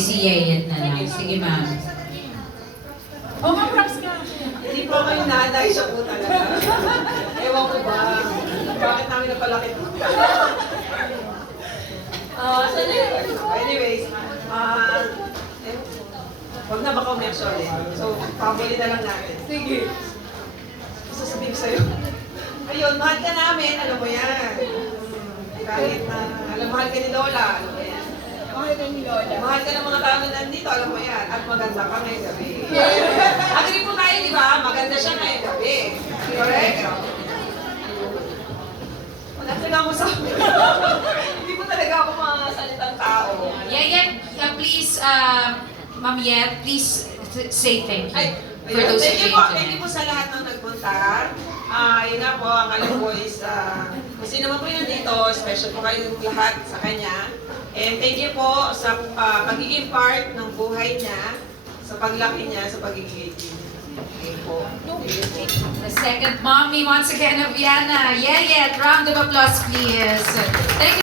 si Yeyet na lang. Sige, ma'am. Oh, ma'am, props ka. Hindi po kayo nanay, siya po talaga. Ewan ko ba, bakit namin napalaki ito? Anyways, huwag na baka mention eh. So, family na lang natin. Sige. Sasabihin ko sa'yo. Ayun, mahal ka namin, alam mo yan. Kahit na, mahal ka ni Lola, alam mo yan. Mahal ka ni Lola. Mahal ka ng mga tao na nandito, alam mo yan. At maganda ka ngayong gabi. Agree po tayo, di ba? Maganda siya ngayong gabi. Correct? Wala talaga ako sa amin. Hindi po talaga ako mga salitang tao. Yeyet, please, Ma'am Yet, please say thank you. Ay, For those thank you who po. came Thank you po sa lahat ng nagpunta. Yun na po, ang alam ko is, kung sino man po yung nandito, special po kayong lahat sa kanya. And thank you po sa pagiging part ng buhay niya, sa paglaki niya, sa pagiging Thank you po. The second mommy once again of Vienna. Yeyet, round of applause please. Thank you.